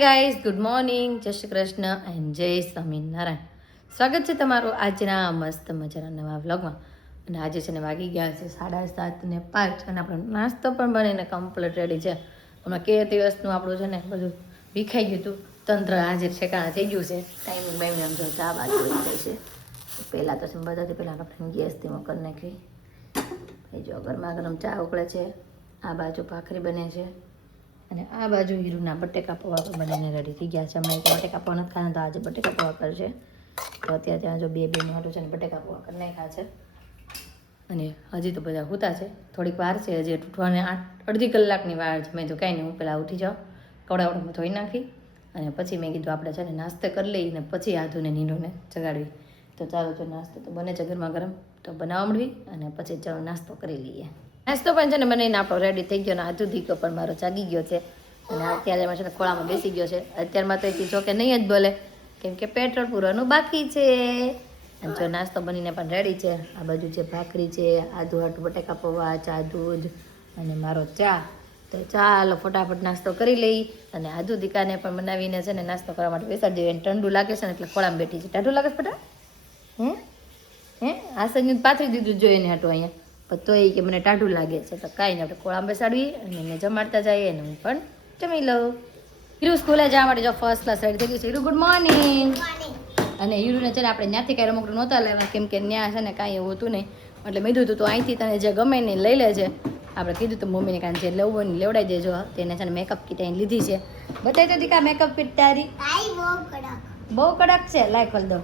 Guys good morning, જય Shri Krishna and જય સ્વામિનારાયણ. સ્વાગત છે તમારું આજના મસ્ત મજાના નવા વ્લોગમાં. અને આજે છે ને વાગી ગયા છે 7:30 અને આપણો નાસ્તો પણ બનીને કમ્પ્લીટ રેડી છે. હમણાં કે દિવસનું આપણું છે ને બધું વિખાઈ ગયું હતું. તંત્ર આજે ઠેકાણા થઈ ગયું છે. ટાઈમિંગ બાઈમિંગ આમ જો ચા બાજુ થઈ જાય છે. પહેલાં તો છે બધાથી પહેલાં આપણે ગેસ ધીમો કરી નાખી. એ જો ગરમા ગરમ ચા ઉકળે છે, આ બાજુ ભાખરી બને છે અને આ બાજુ હીરુના બટેકા પૌવા પણ બનીને રેડી થઈ ગયા છે. હમણાં એક બટેકા પૌવા નથી ખાતા, તો આજે બટેકા પૌવા કરશે. તો અત્યારે ત્યાં જો બે હાટું છે ને બટેકા પૌવા કરી નાખ્યા છે. અને હજી તો બધા સૂતા છે, થોડીક વાર છે હજી ઉઠવાને. અડધી કલાકની વાર છે. મેં તો કાંઈ નહીં, હું પહેલાં ઉઠી જાઉં, કવડાવડામાં ધોઈ નાખી અને પછી મેં કીધું આપણે છે ને નાસ્તો કરી લઈએ ને પછી આધુને નીંદોને જગાડવી. તો ચાલો, જો નાસ્તો તો બને છે ગરમા ગરમ, તો બનાવવા મળવી અને પછી ચાલો નાસ્તો કરી લઈએ. નાસ્તો પણ છે ને મને આપણો રેડી થઈ ગયો ને આધુ દીકો પણ મારો જાગી ગયો છે અને અત્યારે એમાં છે ને ખોળામાં બેસી ગયો છે. અત્યારમાં તો એ જો કે નહીં જ બોલે, કેમ કે પેટ્રોલ પૂરવાનું બાકી છે. અને જો નાસ્તો બનીને પણ રેડી છે. આ બાજુ છે ભાખરી છે, આદુ હાટું બટેકા પૌવા, ચા દૂધ અને મારો ચા. તો ચાલો ફટાફટ નાસ્તો કરી લઈ અને આદુ દીકાને પણ બનાવીને છે ને નાસ્તો કરવા માટે બેસાડી દઈએ. એને ઠંડુ લાગે છે ને એટલે ખોળામાં બેઠી છે. ટાઢું લાગે છે બેટા? આ સંગીત પાથરી દીધું જોઈએ ને હાટું અહીંયા, પણ તો એ કે મને ટાઢું લાગે છે. તો કાંઈ નહીં, આપણે ખોળામાં બેસાડવી અને એને જમાડતા જઈએ અને હું પણ જમી લઉં. હીરુ સ્કૂલે જવા માટે જો ફર્સ્ટ ક્લાસ રેડી થઈ ગયું છે. Hiru good morning. અને હીરુને છે ને આપણે ત્યાંથી કાંઈ રમકડું નહોતા લેવા, કેમ કે ત્યાં છે ને કાંઈ એવું હતું નહીં. એટલે મેં કીધું તો અહીંથી તને જે ગમે ને લઈ લેજે. આપણે કીધું તો મમ્મીને કાંઈ જે લેવું હોય ને લેવડાવી દેજો. તેને છે ને મેકઅપ કીટ અહીં લીધી છે. બતાવી તો દીકા મેકઅપ કીટ તારી બહુ કડક છે. લાઈ ખોલ દો.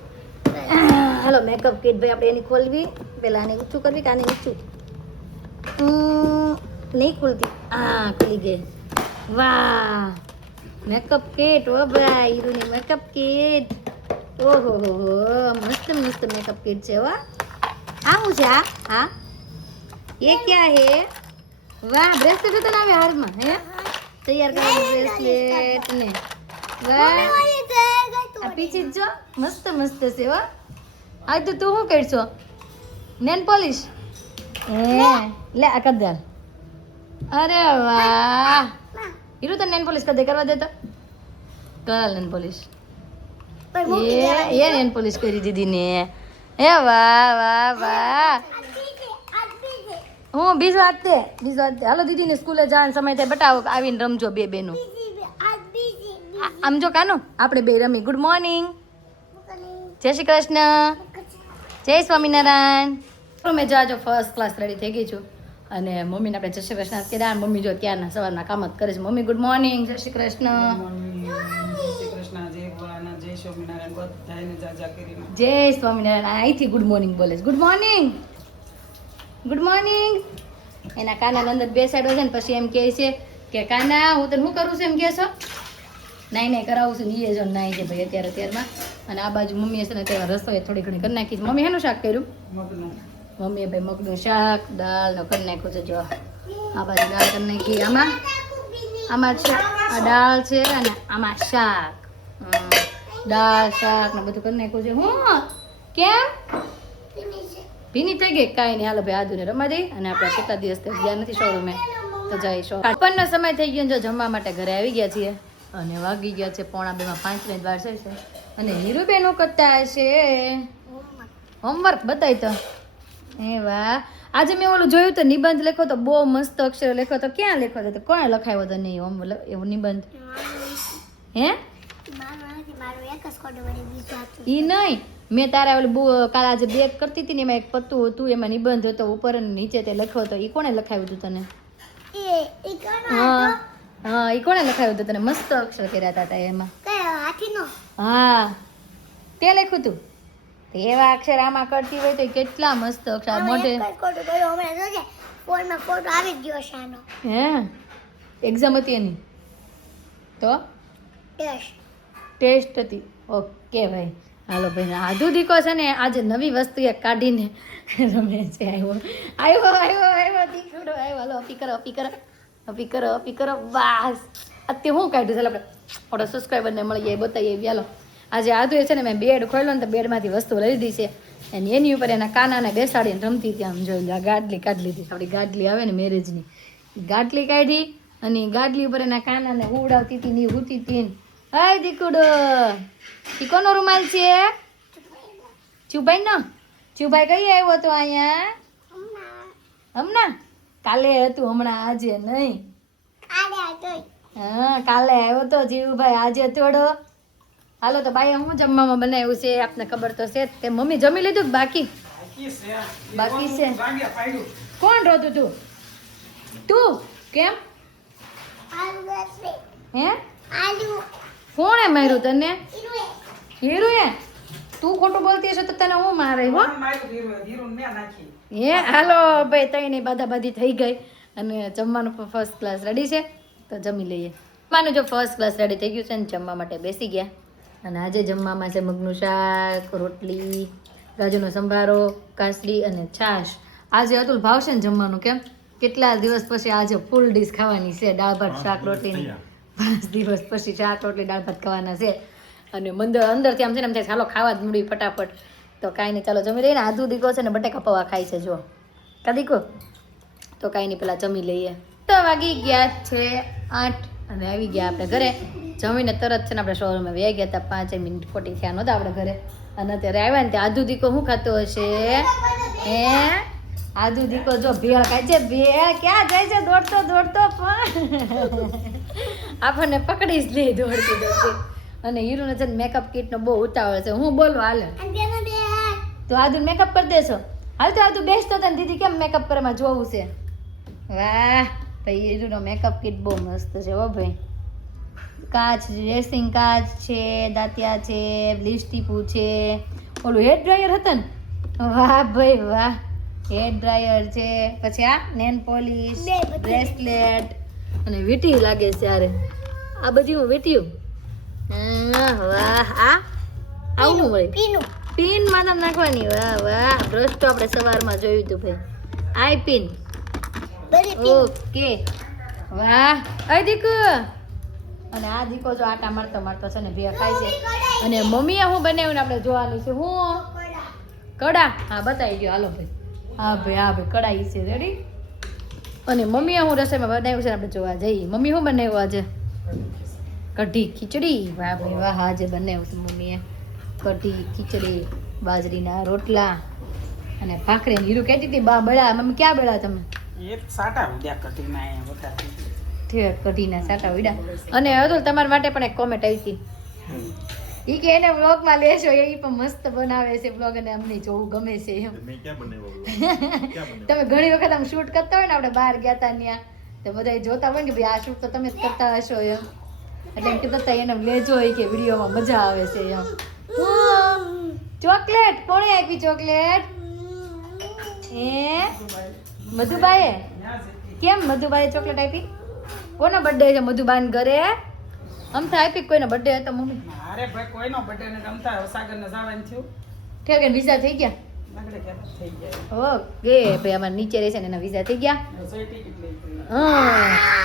હાલો મેકઅપ કીટ ભાઈ આપણે એની ખોલવી. પહેલાં આને ઊંચું કરવી કે આને ઊંચું નહીં ખુલતી. હા ખુલી ગઈ. વાહ, મેકઅપ કીટ. ઓ ભાઈ, હીરુની મેકઅપ કીટ. ઓહો હો મસ્ત મસ્ત મેકઅપ કીટ છે. વાહ, આ શું છે? હા એ ક્યાં હે? વાહ, બ્રેસલેટ હતો ને આવે હારમાં. હે તૈયાર કરેલું બ્રેસલેટ ને. વાહ, આ પીછી જો મસ્ત મસ્ત છે. વાહ, આજ તો તું શું કરશો? નેન પોલિશ લે આ કર દે. અરે વાહ, હીરુ તને નેન પોલિશ કર દે. કરવા દે તો કરાલ નેન પોલિશ. એ નેન પોલિશ કરી દીધી ને. હે વાહ વાહ વાહ. હું બીજ વાત દે. હાલો દીદીને સ્કૂલે જવાનો સમય થાય, બટાવો આવીને રમજો બે બેનું. આમ જો કાનો આપણે બે રમી. ગુડ મોર્નિંગ, જય શ્રી કૃષ્ણ, જય સ્વામિનારાયણ. મેં જાજો ફર્સ્ટ ક્લાસ રેડી થઈ ગઈ છું અને મમ્મીને આપણે જય શ્રી કૃષ્ણ કીધા. મમ્મી જો ત્યારના સવારના કામ જ કરે છે. મમ્મી ગુડ મોર્નિંગ, જય શ્રી કૃષ્ણ. જય સ્વામિનારાયણ. અહીંથી ગુડ મોર્નિંગ બોલે છે. Good morning, good morning. એના કાના અંદર બેસાડ્યો છે ને પછી એમ કહે છે કે કાના હું તને શું કરું છું એમ કહે છો? નહીં કરાવું છું ને. એ જો નાઈ છે ભાઈ અત્યારમાં. અને આ બાજુ મમ્મીએ છે ને અત્યારે રસોઈ થોડી ઘણી કરી નાખી છે. મમ્મી શેનું શાક કર્યું? મમ્મીએ ભાઈ મગનું શાક દાળનો કરી નાખ્યું છે. જો આ બાજુ દાળ કરી નાખી. આમાં છે આ દાળ છે અને આમાં શાક. દાળ શાક ને બધું કરી નાખ્યું છે. હું કેમ ભીની થઈ ગઈ? કાંઈ નહીં, હાલો ભાઈ આદુને રમા દઈ અને આપણે કેટલા દિવસ ગયા નથી શોરૂમે, તો જઈ શો. આપણનો સમય થઈ ગયો. જો જમવા માટે ઘરે આવી ગયા છીએ અને વાગી ગયા છે 4:45 ની વાર છે. અને હીરુબેન કરતા હશે હોમવર્ક. બતાય તો એ વાહ. આજે મેં ઓલું જોયું તો નિબંધ લખ્યો તો, બહુ મસ્ત અક્ષર લખ્યો તો. ક્યાં લખ્યો તો? કોણે લખાવ્યો તો? નહીં હોમ એવું નિબંધ? હે ઈ નહીં, મેં તારા ઓલું કાલે આજે બેગ કરતી હતી ને એમાં એક પત્તું હતું, એમાં નિબંધ હતો ઉપર અને નીચે તે લખ્યો હતો. એ કોણે લખાવ્યું હતું તને? હા એ કોણે લખાવ્યું હતું તને? મસ્ત અક્ષર કર્યા હતા એમાં. હા તે લખ્યું હતું. એવા અક્ષર આમાં કરતી હોય તો કેટલા મસ્ત અક્ષર મોઢે. હે એક્ઝામ હતી એની? તો ટેસ્ટ હતી. ઓકે ભાઈ, હાલો ભાઈ. આધુ દીકો છે ને આજે નવી વસ્તુ એક કાઢીને રમે છે. આવ્યો દીકરો આવ્યો. હાલો અપી કરો. બસ અત્યારે હું કાઢ્યું? ચાલો આપણે આપણો સબસ્ક્રાઈબરને મળી જાય, બતાવીએ. હાલો આજે આધુ છે ને મેં બેડ ખોલ્યો ને તો બેડમાંથી વસ્તુ લઈ લીધી છે અને એની ઉપર એના કાનાને બેસાડીને રમતી. ત્યાં જોઈ ગાડલી કાઢી લીધી. આપણી ગાડલી આવે ને મેરેજની, ગાડલી કાઢી અને ગાડલી ઉપર એના કાનાને ઉડાવતી હતી ને ઉડતી હતી. હાય દીકુડો ઈ કોનો રૂમાલ છે ચુભાઈ નો ચુભાઈ કઈ આવ્યો તો અહીંયા હમણાં કાલે હતું હમણાં આજે નહીં હા કાલે આવ્યો તો જીવુભાઈ આજે થોડો હાલો તો ભાઈ હું જમવામાં બનાવ્યું છે આપને ખબર તો છે તે મમ્મી જમી લીધું કે બાકી છે કોણ રોતું તું કેમ હે કોણે માર્યું તને હીરો એ તું ખોટું બોલતી હશે તો તને હું મારે હો હે હાલો ભાઈ તઈ બાધા બાધી થઈ ગઈ અને જમવાનું ફર્સ્ટ ક્લાસ રેડી છે તો જમી લઈએ જમવાનું જો ફર્સ્ટ ક્લાસ રેડી થઈ ગયું છે ને જમવા માટે બેસી ગયા અને આજે જમવામાં છે મગનું શાક રોટલી ગાજરનો સંભારો કાસડી અને છાશ આજે અતુલ ભાવશે ને જમવાનું કેમ કેટલા દિવસ પછી આજે ફૂલ ડીશ ખાવાની છે દાળ ભાત શાક રોટલીની 5 દિવસ પછી શાક રોટલી દાળ ભાત ખાવાના છે અને અંદરથી આમ છે ને એમ થાય ચાલો ખાવા જ મળી ફટાફટ તો કાંઈ નહીં ચાલો જમી લઈએ ને આધુ દીકો છે ને બટેકા પૌવા ખાય છે જો કા દીકો તો કાંઈ નહીં પેલા જમી લઈએ તો વાગી ગયા છે 8 અને આવી ગયા આપણે ઘરે જમીને તરત છે ને આપણે શોરૂમમાં વહી ગયા હતા 5 મિનિટ ખોટી થયા નહોતા આપણે ઘરે અને અત્યારે આવ્યા ને ત્યાં આધુ દીકો શું ખાતો હશે હે આધુ દીકો જો ભેળ ખાય છે ભેળ ક્યાં જાય છે દોડતો પણ આપણને પકડી જ લે દોડતી અને હીરોને છે ને મેકઅપ કિટનો બહુ ઉતાવળ છે હું બોલું હાલે તો આધુ મેકઅપ કરી દેશો હાલ તો આધુ બેસતો હતો ને દીદી કેમ મેકઅપ કરવામાં જોવું છે વાહ ભાઈ હીરોનો મેકઅપ કિટ બહુ મસ્ત છે હો ભાઈ કાચ રેસિંગ કાચ છે દાંતિયા છે લિપસ્ટિક છે ઓલું હેર ડ્રાયર હતા ને વાહ ભાઈ વાહ હેર ડ્રાયર છે પછી આ નેન પોલિશ બ્રેસલેટ અને વીટી લાગે છે યારે આ બધી હું વીટ્યું વાહ આવું વળી પિન માથામાં નાખવાની વાહ વાહ બ્રશ તો આપણે સવારમાં જોયું હતું ભાઈ આઈ પિન ઓકે વાહ અય દીકુ અને આ દીકો જો આટા મારતો મારતો છે ને ભેળ ખાય છે અને મમ્મીએ હું બનાવ્યું ને આપણે જોવાનું છે હું કડા હા બતાવી દો હાલો ભાઈ હા ભાઈ કડાઈ છે રેડી અને મમ્મીએ હું રસોઈમાં બનાવ્યું છે આપણે જોવા જઈએ મમ્મી શું બનાવ્યું આજે કઢી ખીચડી વાહ ભાઈ વાહ આજે બનાવ્યું છે મમ્મીએ કઢી ખીચડી બાજરીના રોટલા અને ભાખરી હીરું કહેતી હતી બા બળા મમ્મી ક્યાં બળા તમે કઢીના સાટા ઉડ્યા અને અતુલ તમારા માટે પણ એક કોમેન્ટ આવી હતી ઈ કે એને વ્લોગમાં લેશો એ પણ મસ્ત બનાવે છે વ્લોગ અને અમને જોવું ગમે છે એમ તમે ઘણી વખત આમ શૂટ કરતા હોય ને આપણે બહાર ગયા હતા ત્યાં તો બધા જોતા હોય ને કે ભાઈ આ શૂટ તો તમે જ કરતા હશો એમ એટલે એમ કહેતા હતા એને લેજો એ કે વિડીયોમાં મજા આવે છે એમ ચોકલેટ કોણે આપી ચોકલેટ એ મધુબાઈએ કેમ મધુબાઈએ ચોકલેટ આપી કોનો બર્થડે છે મધુબાન ઘરે અમથા આપી કોઈનો બર્થડે હતો મમ્મી અરે ભાઈ કોઈનો બર્થડે ને અમથા સાગરને જવાનું થયું ઠીક છે વિઝા થઈ ગયા ઓકે ભાઈ અમારે નીચે રહેશે ને એના વિઝા થઈ ગયા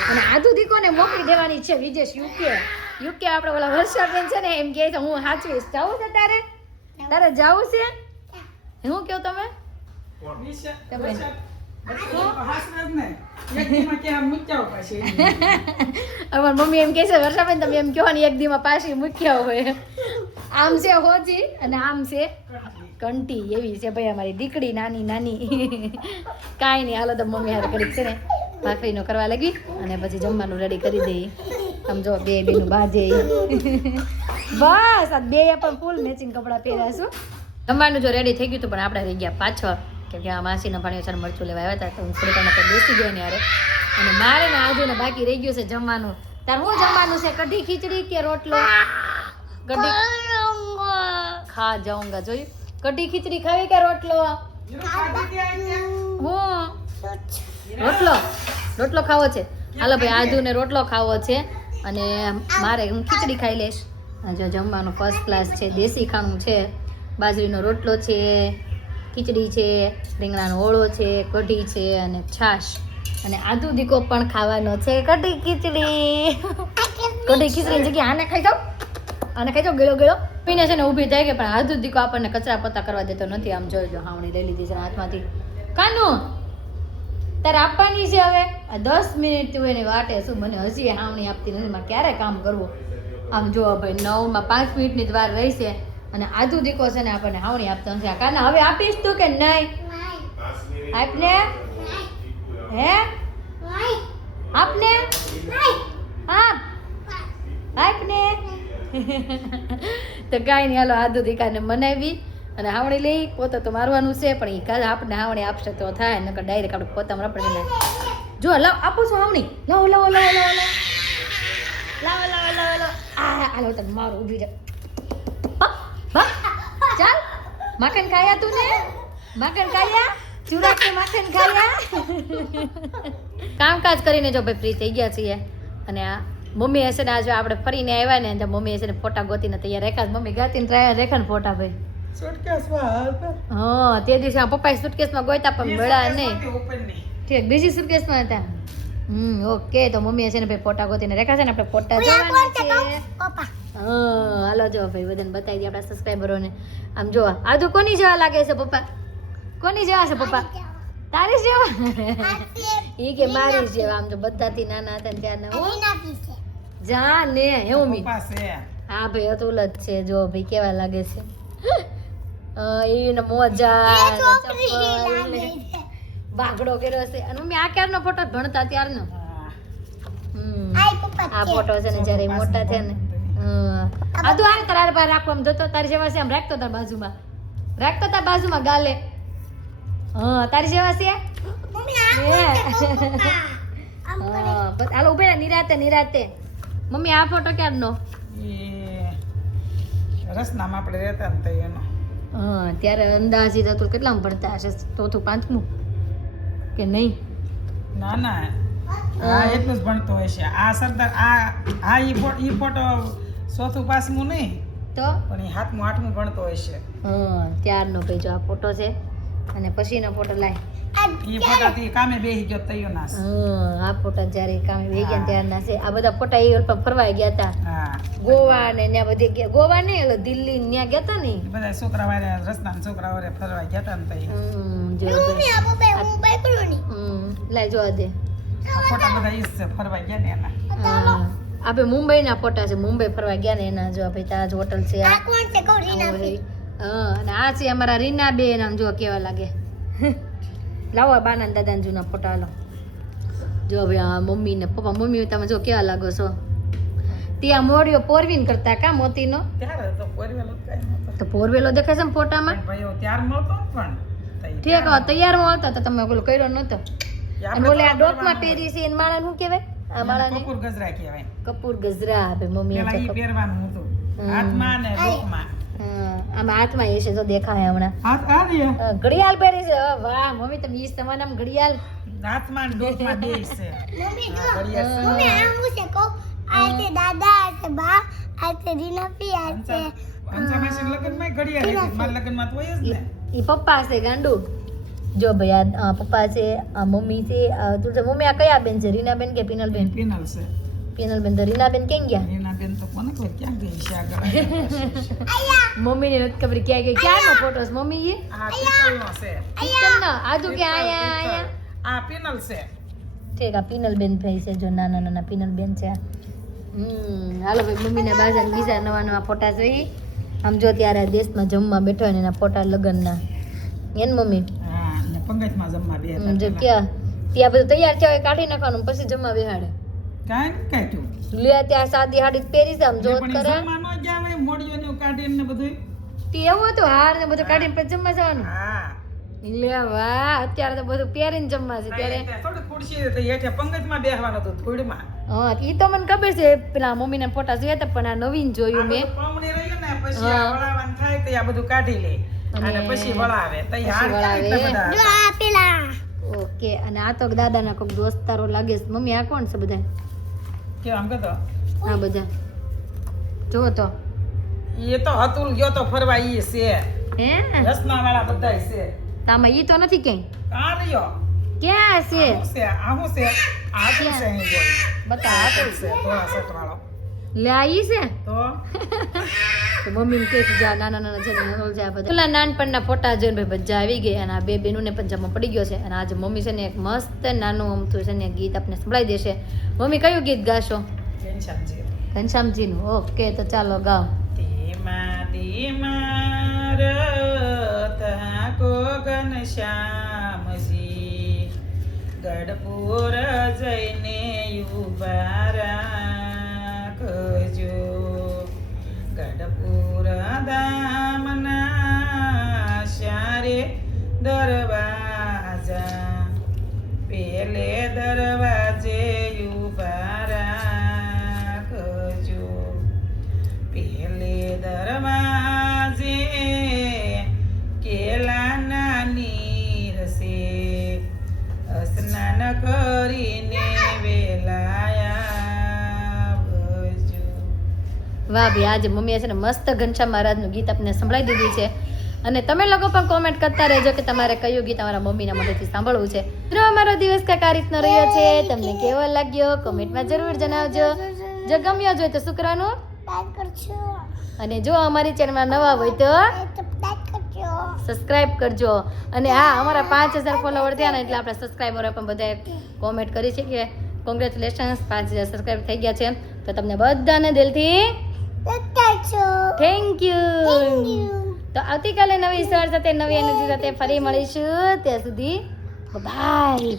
અને આધુ દીકોને મોકલી દેવાની છે વિદેશ યુકે આપણે ઓલા વર્ષાબેન છે ને એમ કહે છે હું સાચવીશ જવું છે તારે જવું છે હું કહું તમે અમાર મમ્મી એમ કહે છે વર્ષાબેન તમે એમ કહો ને એક દીમાં પાછી મૂક્યા હોય આમ છે હોજી અને આમ છે કંટી એવી છે ભાઈ અમારી દીકડી નાની કાંઈ નહીં હાલો તો મમ્મી હારે કરી છે ને ભાખરીનો કરવા લાગી અને પછી જમવાનું રેડી કરી દઈએ સમજો બેનું બાજે બસ આ બે પણ ફૂલ મેચિંગ કપડાં પહેર્યા છું જમવાનું જો રેડી થઈ ગયું હતું પણ આપણે રહી ગયા પાછળ કેમ કે આ માસીના ભાણિયો છે મરચું લેવા આવ્યા હતા તો હું થોડી ટાઈમ બેસી ગયો ને યારે અને મારે ને આજુ ને બાકી રહી ગયું છે જમવાનું તાર શું જમવાનું છે કઢી ખીચડી કે રોટલો કઢી ખા જાઉંગા જોયું કઢી ખીચડી ખાવી કે રોટલો રોટલો ખાવો છે હાલો ભાઈ આદુ ને રોટલો ખાવો છે અને મારે હું ખીચડી ખાઈ લઈશ જો જમવાનું ફર્સ્ટ ક્લાસ છે દેશી ખાણું છે બાજરીનો રોટલો છે ખીચડી છે રીંગણાનો ઓળો છે કઢી છે અને છાશ અને આદુ દીકો પણ ખાવાનો છે કઢી ખીચડીની જગ્યાએ આને ખાઈ જાઓ ગેળો પીને છે ને ઊભી થાય કે પણ આદુ દીકો આપણને કચરા પત્તા કરવા દેતો નથી આમ જોઈજો હાવણી લઈ લીધી છે હાથમાંથી કાનુ તારે આપવાની છે હવે આ 10 મિનિટ તું એની વાટે શું મને હજી હાવણી આપતી નથી મારે ક્યારે કામ કરવું આમ જો ભાઈ 9 માં 5 મિનિટની જ વાર રહી છે અને આદુ દીકો છે ને આપણને હાવણી આપતો નથી. આ કાના હવે આપીશ તું કે નહીં? આપને હે આપને આપ આપને તો કાંઈ નહીં, હાલો આદુ દીકાને મનાવી અને હાવણી લઈ. પોતે તો મારવાનું છે પણ એ કાલે આપણને હાવણી આપશે તો થાય, નકર ડાયરેક્ટ આપણે પોતામાં આપણે જો લાવ આપું છું હાવણી. લાવો લાવો લાવો લાવો લાવો લાવો લાવો લાવો લાવો હાલો તમે મારું ઊભી જા. ચાલ માખણ ખાયા તું ને? માખણ ખાયા? ચૂરા કે માખણ ખાયા? કામકાજ કરીને જો ભાઈ ફ્રી થઈ ગયા છીએ અને આ મમ્મી હશે ને આજે આપણે ફરીને આવ્યા ને તો મમ્મી હશે ને ફોટા ગોતીને તૈયાર રેખા મમ્મી ગાતીને રેખા ને ફોટા ભાઈ. હા તે દિવસે આ પપ્પાએ સુટકેસમાં ગોતા પણ મળ્યા નહીં. ઠીક બીજી સુટકેસમાં હતા. ઓકે તો મમ્મી હશે ને ભાઈ ફોટા ગોતીને રેખા છે ને આપણે ફોટા જોવાના છે. હા હાલો જો ભાઈ બધાને બતાવી દઈએ આપણા સબસ્ક્રાઈબરોને. આમ જો આદુ કોની જેવા લાગે છે પપ્પા? કોની જેવા છે પપ્પા? તારી જેવા? ઈ કે મારી જેવા. આમ તો બધાથી નાના હતા ને ત્યારના જા ને એવું મી. હા ભાઈ અતુલ જ છે. જો ભાઈ કેવા લાગે છે. એને મોજા બાગડો કર્યો છે અને મમ્મી આ ક્યારનો ફોટો ભણતા ત્યારનો. આ ફોટો છે ને જ્યારે મોટા થયા ને. આદુ આ તારા પાસે રાખવા આમ જતો તારી જેવા છે. આમ રાખતો તાર બાજુમાં રાખતો તાર બાજુમાં ગાલે. હા તારી જેવા છે. હાલો ઉભે નિરાતે નિરાતે. મમ્મી આ ફોટો ક્યારનો? રસનામાં આપણે રહેતા ને તો એનો. હા ત્યારે અંદાજિત હતું કેટલામાં ભણતા હશે? 4થું 5મું કે નહીં? ના ના હા એટલું જ ભણતો હશે. આ સરદાર આ ઈ ફોટો 4થું 5મું નહીં તો પણ એ 7મું 8મું ભણતો હશે. હા ત્યારનો ભાઈ જો આ ફોટો છે અને પછીનો ફોટો લાય. ઈ ફોટાથી કામે બેસી ગયો તૈયો નાસ. આ ફોટા જ્યારે કામે બેસી ગયા ત્યારના છે. આ બધા ફોટા એ ફરવા ગયા હતા હા ગોવા ને ત્યાં બધે ગયા. ગોવા નહીં એટલે દિલ્હી ને ત્યાં ગયા હતા ને. એ બધા છોકરા વારે રસ્તાના છોકરા વારે ફરવા ગયા હતા ને તઈ. લાય જોવા દે ફોટા બધા ઈ છે ફરવા ગયા ને એના. આપણે મુંબઈના ફોટા છે. મુંબઈ ફરવા ગયા ને એના. જો ભાઈ તાજ હોટલ છે. હા અને આ છે અમારા રીના બેન. આમ જો કેવા લાગે. લાવો બાના દાદા જૂના ફોટા લો. જો ભાઈ આ મમ્મી ને પપ્પા. મમ્મી તમે જો કેવા લાગો છો. ત્યાં મોડિયો પોરવીન કરતા કા મોતીનો. ત્યારે તો પોરવેલો કાઈ નતો. તો પોરવેલો દેખાય છે ને ફોટામાં. ભાઈઓ ત્યાર મળતો પણ ઠીક તૈયારમાં આવતા તો તમે ઓલો કર્યો નતો. અને ઓલે આ ડોકમાં પહેરી છે એને માળા શું કહેવાય? આ માળાને કપૂર ગજરા કહેવાય. કપૂર ગજરા આપે મમ્મી. પેલા ઈ પહેરવાનું હતું હાથમાં ને ડોકમાં. આમાં હાથમાં એ છે તો દેખાય હમણાં. હાથ આ રે ઘડિયાળ પહેરી છે. વાહ મમ્મી તમે ઈ તમારામાં ઘડિયાળ હાથમાં ને ડોકમાં બે છે. પંચમાસી લગ્નમાં ઘડિયાળ હતી. મારા લગ્નમાં તો હોય જ ને. ઈ પપ્પા છે ગાંડુ. જો ભાઈ આ પપ્પા છે આ મમ્મી છે. તું છે મમ્મી આ કયા બેન છે? રીનાબેન કે પિનલબેન? પિનલ છે. પિનલબેન તો રીનાબેન કેમ ગયા? રીનાબેન તો કોને ખબર ક્યાં ગઈ છે આગળ. મમ્મીને નથી ખબર ક્યાં ગઈ. ક્યાંનો ફોટો છે મમ્મી? એ આ પિનલનો છે. પિનલનો આદુ કે આયા આ પિનલ છે. ઠીક આ પિનલબેન ભાઈ છે. જો નાના નાના પિનલબેન છે. હાલો ભાઈ મમ્મીના બાજા બીજા નવા નવા ફોટા જોઈ. આમ જો ત્યારે દેશમાં જમવા બેઠો ને એના ફોટા લગ્નના. એન મમ્મી હા ને પંગજમાં જમવા બે હતા. જો ક્યાં ત્યાં બધું તૈયાર થયા હોય કાઢી નાખવાનું પછી જમવા બેહાડે. કાંઈ કાઢ્યું લે ત્યાં સાદી હાડી પહેરી છે આમ જોત પણ કરે. જમવા ન ગયા હોય મોડિયોને કાઢીને ને બધું. તે એવું હતું હાર ને બધું કાઢીને પછી જમવા જવાનું. હા લે વાહ અત્યારે તો બધું પહેરીને જમવા છે ત્યારે. થોડી ખુરશી હતી હેઠે પંગજમાં બેસવાનું હતું ધૂળમાં. હા ઈ તો મને ખબર છે. પેલા મમ્મીના ફોટા જોયા હતા પણ આ નવીન જોયું મેં. પામણી રહ્યું ને પછી આ વળાવાનું થાય તો આ બધું કાઢી લે અને પછી વળાવે તો ઈ હાર વળાવે. ઓકે અને આ તો દાદાના કોઈક દોસ્તારો લાગે છે. મમ્મી આ કોણ છે બધા? કેમ આમ કહેતો આ બધા જો તો એ તો અતુલ ગયો તો ફરવા ઈ છે. હે રસના વાળા બધાય છે. તામાં ઈ તો નથી ક્યાંય. આ રહ્યો ક્યાં છે? આ શું છે? આ શું છે? આ શું છે? અહીં જોઈ બતા આ શું છે? થોડા સેટ વાળો લે આ ઈ છે તો મમ્મીને કે જા નાના નાના છે ને ઓલ જાય બધા. પેલા નાનપણના ફોટા જોઈને ભાઈ બધા આવી ગયા અને આ બે બેનુંને પણ જમવા પડી ગયો છે. અને આજે મમ્મી છે ને એક મસ્ત નાનું અમથું છે ને ગીત આપણે સંભળાઈ દેશે. મમ્મી કયું ગીત ગાશો? ટેન્શન છે ઘનશ્યામજીનું ઓકે તો ચાલો ગાઓ ધીમા રથા કો ઘનશ્યામજી ગઢપુર જઈને ઉભા રાખજો ગઢપુર ધામના ચારે દરવાજા પેલે દરવાજે ઉભા રાખજો પેલે દરવાજે કેલાના નીરસે સ્નાન કરીને વેલાયા આવજો. વાહ ભાઈ આજે મમ્મીએ છે ને મસ્ત ઘનશ્યામ મહારાજનું ગીત આપને સંભળાવી દીધું છે અને તમે લોકો પણ કોમેન્ટ કરતા રહેજો કે તમારે કયું ગીત તમારા મમ્મીના મોઢેથી સાંભળવું છે. મિત્રો અમારો દિવસ કાંઈક આ રીતનો રહ્યો છે, તમને કેવો લાગ્યો કોમેન્ટમાં જરૂર જણાવજો. જો ગમ્યો હોય તો શું કરવાનું, અને જો અમારી ચેનલમાં નવા હોય તો સબસ્ક્રાઇબ કરજો. અને હા અમારા 5000 ફોલોવર થયા ને એટલે આપણે સબસ્ક્રાઇબરો પણ બધાએ કોમેન્ટ કરી છે કે કોંગ્રેચ્યુલેશન્સ 5000 સબસ્ક્રાઇબ થઈ ગયા છે. તો તમને બધાને દિલથી થેન્ક યુ. તો આવતીકાલે નવી સવાર સાથે નવી એનર્જી સાથે ફરી મળીશું. ત્યાં સુધી બાય.